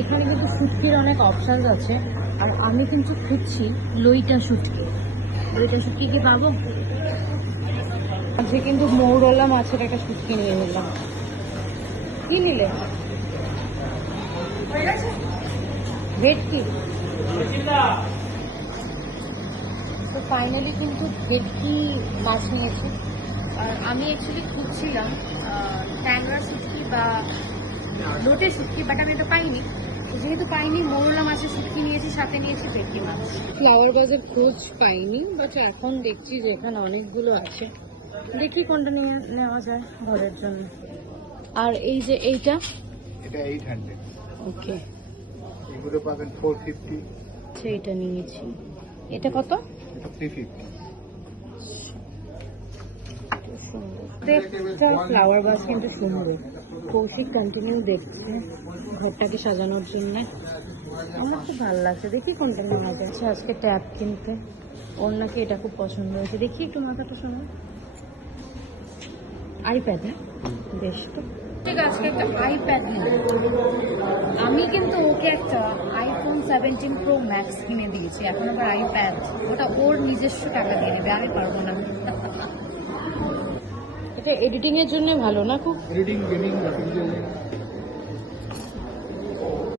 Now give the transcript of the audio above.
এখানে কিন্তু শুটকির অনেক অপশানস আছে, আর আমি কিন্তু খুঁজছি লইটা শুটকি। লইটা শুটকি কি পাবো? আজকে কিন্তু মৌরলা মাছের একটা শুটকি নিয়ে নিলাম। কি নিলে? ভেটকি। তো ফাইনালি কিন্তু ভেটকি মাছ নিয়েছি। আর আমি অ্যাকচুয়ালি খুঁজছিলাম ট্যাংরা শুটকি বা লোটে শুটকি, বাট আমি এটা পাইনি। যেহেতু পাইনি, মৌরলা মাছের শুটকি নিয়েছি, সাথে নিয়েছি ভেটকি মাছ। ফ্লাওয়ার বাজের খোঁজ পাইনি, বাট এখন দেখছি যে এখানে অনেকগুলো আছে। দেখি কোনটা নিয়ে নেওয়া যায় ঘরের জন্য। আর এই যে এইটা, এটা 800, ওকে, এগুলো পাবেন 450, সেইটা নিয়েছি। এটা কত? এটা 350। প্রত্যেকটা ফ্লাওয়ার বাস কিন্তু সুন্দর। কৌশিক কন্টিনিউ দেখছে ঘরটাকে সাজানোর জন্য। আমার খুব ভালো লাগছে, দেখি কোনটা নেওয়া যাচ্ছে। আজকে ট্যাব কিনতে, ওর নাকি এটা খুব পছন্দ হয়েছে। দেখি একটু মাথাটা শোনো। আইপ্যাড, হ্যাঁ বেশ তো ঠিক আছে, আজকে একটা আইপ্যাড নেব। আমি কিন্তু ওকে একটা iPhone 17 Pro Max কিনে দিয়েছি, এখন আবার আইপ্যাড। ওটা ওর নিজস্ব টাকা দিয়ে নেবে, আমি পারবো না। এটা এডিটিং এর জন্য ভালো না খুব? Editing, gaming, graphics.